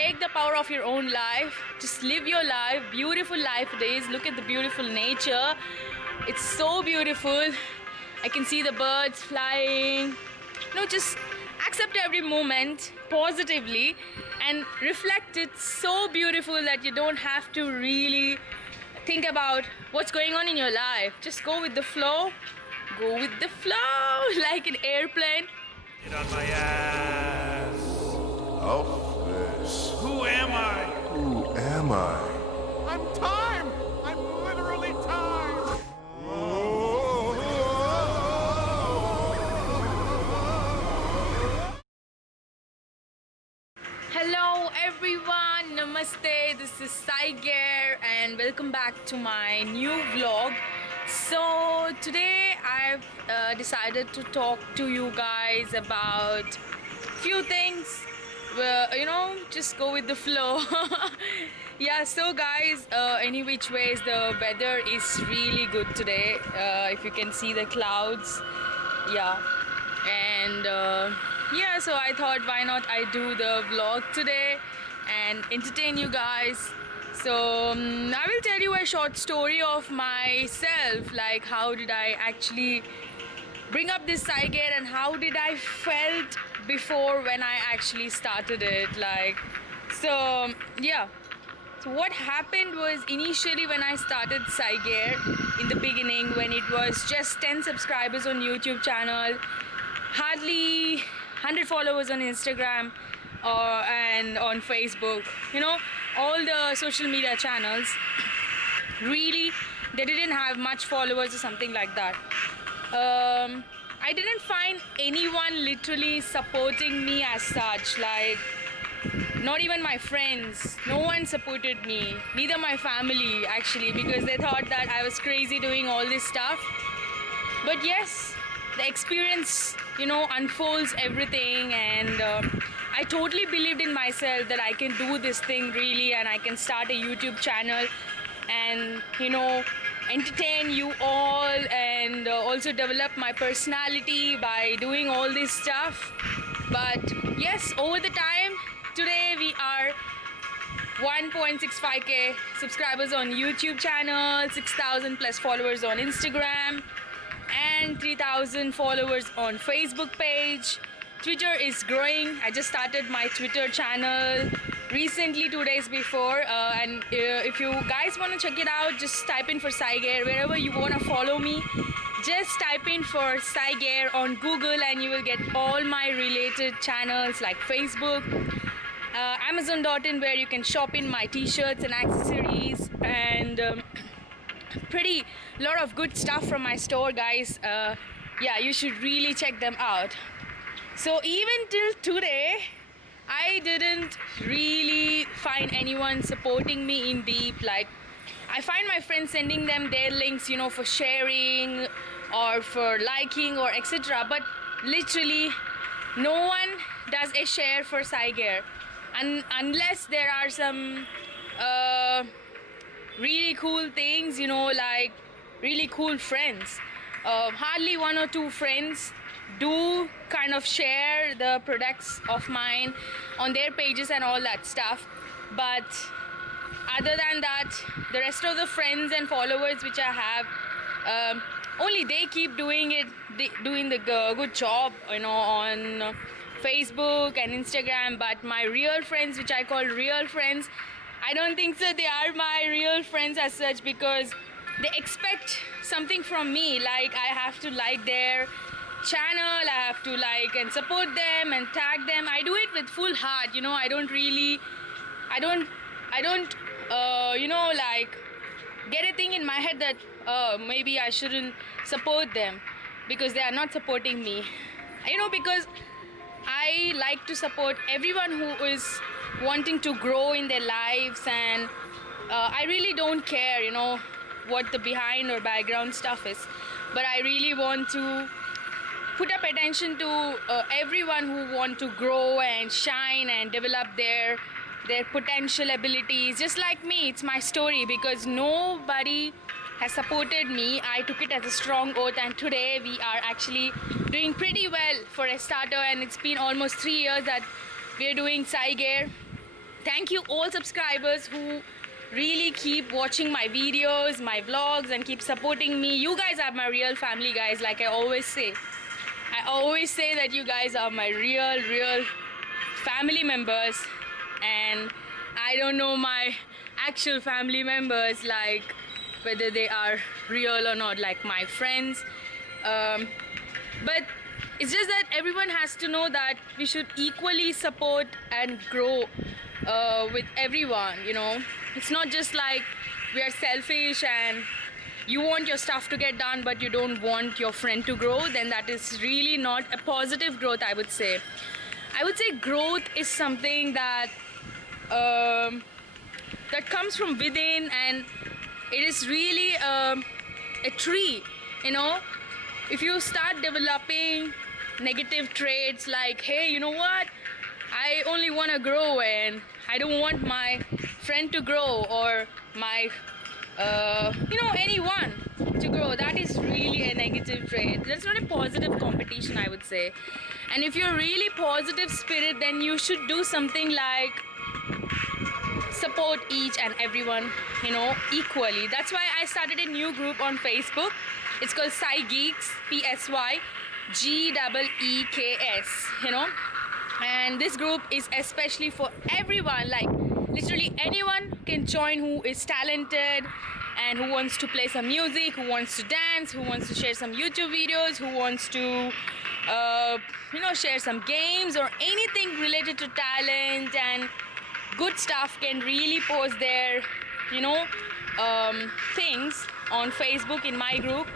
take the power of your own life. Just live your life. Beautiful life it is. Look at the beautiful nature. It's so beautiful. I can see the birds flying. Just accept every moment positively and reflect it so beautiful that you don't have to really think about what's going on in your life. Just go with the flow. Go with the flow like an airplane. Get on my ass. Elvis. Who am I? Who am I? I'm time. I'm literally time. Hello everyone, namaste, this is Saiger and welcome back to my new vlog. So today I've decided to talk to you guys about few things, just go with the flow. Yeah, so guys, any which ways the weather is really good today. If you can see the clouds, yeah, and yeah, so I thought why not I do the vlog today and entertain you guys. So I will tell you a short story of myself, like how did I actually bring up this Saiger and how did I felt before when I actually started it. So what happened was, initially when I started Saiger in the beginning, when it was just 10 subscribers on YouTube channel, hardly 100 followers on Instagram and on Facebook, all the social media channels, really they didn't have much followers or something like that. I didn't find anyone literally supporting me as such, like not even my friends. No one supported me, neither my family actually, because they thought that I was crazy doing all this stuff. But yes, the experience unfolds everything, and I totally believed in myself that I can do this thing really, and I can start a YouTube channel and entertain you all, and also develop my personality by doing all this stuff. But yes, over the time, today we are 1.65k subscribers on YouTube channel, 6,000 plus followers on Instagram, and 3,000 followers on Facebook page. Twitter is growing. I just started my Twitter channel recently, 2 days before, and if you guys want to check it out, just type in for Saiger. Wherever you want to follow me, just type in for Saiger on Google and you will get all my related channels like Facebook, Amazon.in, where you can shop in my t-shirts and accessories, and pretty lot of good stuff from my store, guys. Yeah, you should really check them out. So even till today, I didn't really find anyone supporting me in deep. Like, I find my friends sending them their links, for sharing or for liking or etc. But literally, no one does a share for Saiger, and unless there are some really cool things, like really cool friends. Hardly one or two friends do kind of share the products of mine on their pages and all that stuff. But other than that, the rest of the friends and followers which I have, only they keep doing the good job, on Facebook and Instagram. But my real friends, which I call real friends, I don't think so they are my real friends as such, because they expect something from me. Like, I have to like their channel, I have to like and support them and tag them. I do it with full heart, I don't like get a thing in my head that maybe I shouldn't support them because they are not supporting me, because I like to support everyone who is wanting to grow in their lives, and I really don't care what the behind or background stuff is, but I really want to put up attention to everyone who want to grow and shine and develop their potential abilities, just like me. It's my story, because nobody has supported me. I took it as a strong oath, and today we are actually doing pretty well for a starter, and it's been almost 3 years that we're doing Saiger. Thank you all subscribers who really keep watching my videos, my vlogs, and keep supporting me. You guys are my real family, guys, like I always say. I always say that you guys are my real family members, and I don't know my actual family members, like whether they are real or not, like my friends. But it's just that everyone has to know that we should equally support and grow with everyone, you know. It's not just like we are selfish and you want your stuff to get done but you don't want your friend to grow. Then that is really not a positive growth, I would say. I would say growth is something that that comes from within, and it is really a tree, you know. If you start developing negative traits like, hey, you know what, I only want to grow and I don't want my friend to grow, or my anyone to grow, that is really a negative trait. That's not a positive competition, I would say. And if you're really positive spirit, then you should do something like support each and everyone, you know, equally. That's why I started a new group on Facebook. It's called Psy Geeks, PSYGEEKS, you know. And this group is especially for everyone, like literally anyone can join who is talented and who wants to play some music, who wants to dance, who wants to share some YouTube videos, who wants to share some games or anything related to talent and good stuff, can really post their things on Facebook in my group.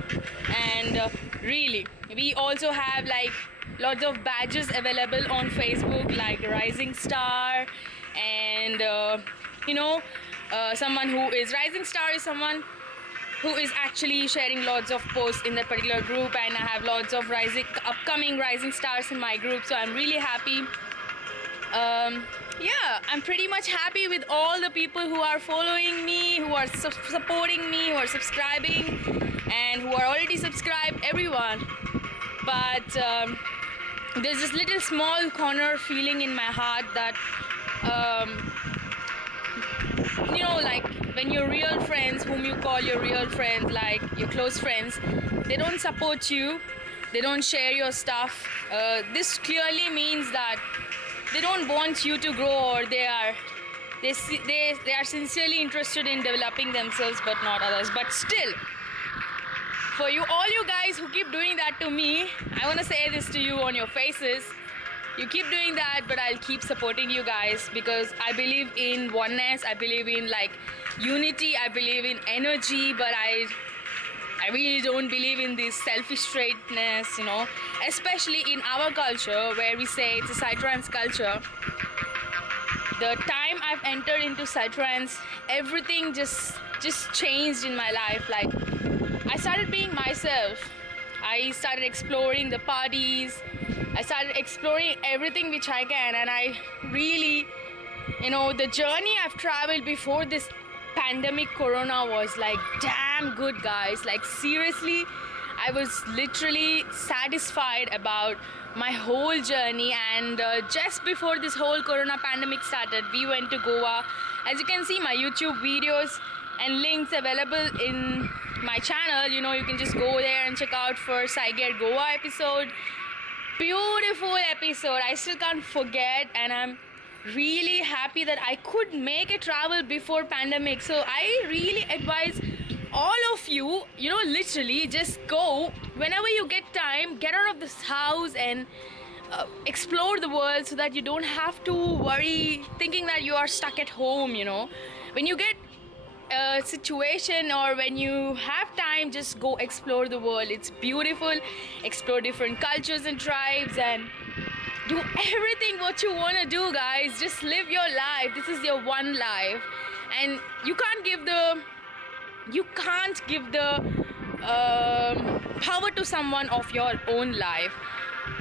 And really, we also have like lots of badges available on Facebook, like Rising Star, and someone who is Rising Star is someone who is actually sharing lots of posts in that particular group, and I have lots of upcoming Rising Stars in my group, so I'm really happy. Yeah, I'm pretty much happy with all the people who are following me, who are supporting me, who are subscribing, and who are already subscribed, everyone. But there's this little small corner feeling in my heart that like when your real friends, whom you call your real friends, like your close friends, they don't support you, they don't share your stuff. This clearly means that they don't want you to grow, or they are sincerely interested in developing themselves but not others. But still, for you, all you guys who keep doing that to me, I want to say this to you on your faces. You keep doing that, but I'll keep supporting you guys, because I believe in oneness, I believe in like unity, I believe in energy, but I really don't believe in this selfish straightness, you know, especially in our culture where we say it's a psytrance culture. The time I've entered into psytrance, everything just changed in my life. Like, I started being myself. I started exploring the parties. I started exploring everything which I can, and I really, the journey I've traveled before this pandemic corona was like damn good, guys. Like, seriously, I was literally satisfied about my whole journey. And just before this whole corona pandemic started, we went to Goa. As you can see, my YouTube videos and links available in my channel. You can just go there and check out for Saiger Goa episode. Beautiful episode, I still can't forget, and I'm really happy that I could make a travel before pandemic. So I really advise all of you, literally just go whenever you get time, get out of this house and explore the world, so that you don't have to worry thinking that you are stuck at home. When you get a situation or when you have time, just go explore the world. It's beautiful. Explore different cultures and tribes and do everything what you want to do, guys. Just live your life. This is your one life, and you can't give the power to someone of your own life.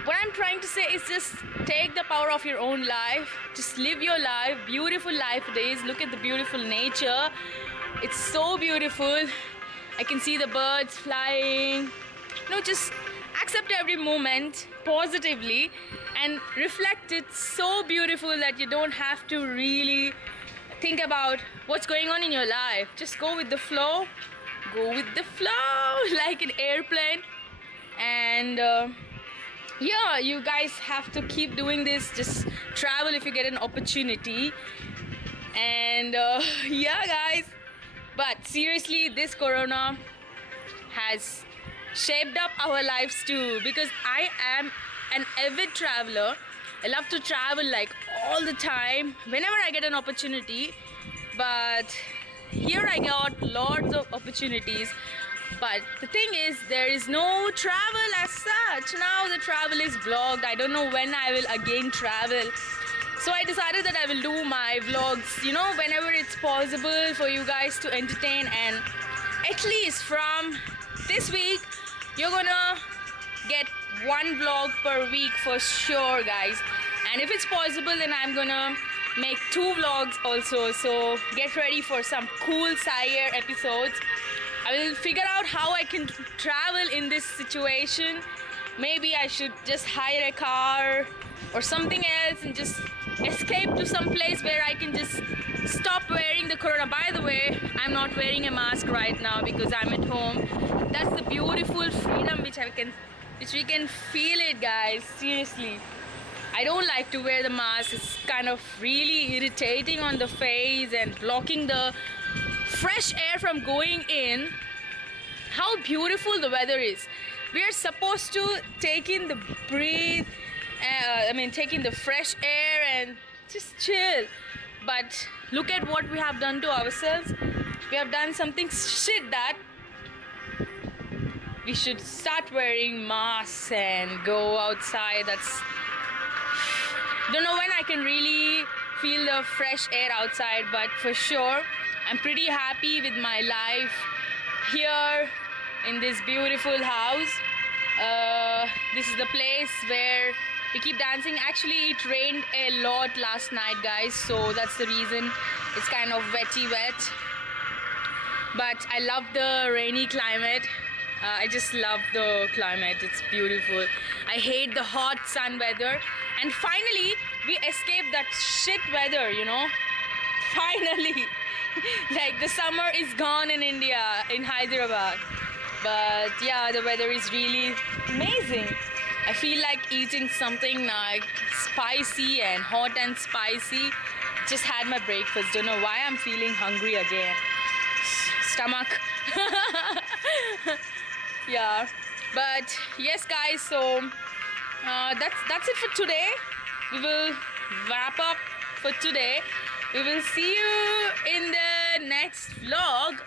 What I'm trying to say is just take the power of your own life. Just live your life. Beautiful life it is. Look at the beautiful nature. It's so beautiful. I can see the birds flying. Just accept every moment positively and reflect it so beautiful that you don't have to really think about what's going on in your life. Just go with the flow, like an airplane. And yeah, you guys have to keep doing this. Just travel if you get an opportunity. And yeah, guys, but seriously, this corona has shaped up our lives too, because I am an avid traveler. I love to travel like all the time whenever I get an opportunity. But here I got lots of opportunities. But the thing is, there is no travel as such. Now the travel is blocked. I don't know when I will again travel. So I decided that I will do my vlogs, you know, whenever it's possible for you guys to entertain. And at least from this week, you're gonna get one vlog per week for sure, guys. And if it's possible, then I'm gonna make 2 vlogs also. So get ready for some cool Sire episodes. I will figure out how I can travel in this situation. Maybe I should just hire a car or something else and just escape to some place where I can just stop wearing the corona. By the way, I'm not wearing a mask right now because I'm at home. That's the beautiful freedom which we can feel it, guys. Seriously, I don't like to wear the mask. It's kind of really irritating on the face and blocking the fresh air from going in. How beautiful the weather is. We are supposed to take in the take in the fresh air and just chill. But look at what we have done to ourselves. We have done something shit that we should start wearing masks and go outside. Don't know when I can really feel the fresh air outside, but for sure I'm pretty happy with my life here in this beautiful house. This is the place where we keep dancing. Actually, it rained a lot last night, guys, so that's the reason it's kind of wet. But I love the rainy climate. I just love the climate. It's beautiful. I hate the hot sun weather. And finally, we escaped that shit weather, you know. Finally. Like the summer is gone in India, in Hyderabad. But yeah, the weather is really amazing. I feel like eating something like spicy and hot and spicy. Just had my breakfast. Don't know why I'm feeling hungry again. Stomach. Yeah. But yes, guys. So that's it for today. We will wrap up for today. We will see you in the next vlog.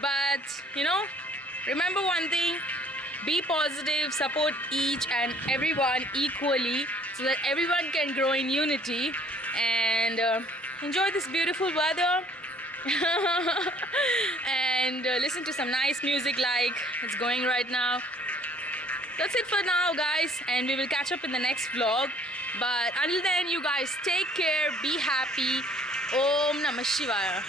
But you know, remember one thing. Be positive, support each and everyone equally so that everyone can grow in unity and enjoy this beautiful weather and listen to some nice music like it's going right now. That's it for now, guys, and we will catch up in the next vlog. But until then, you guys take care, be happy. Om Namah Shivaya.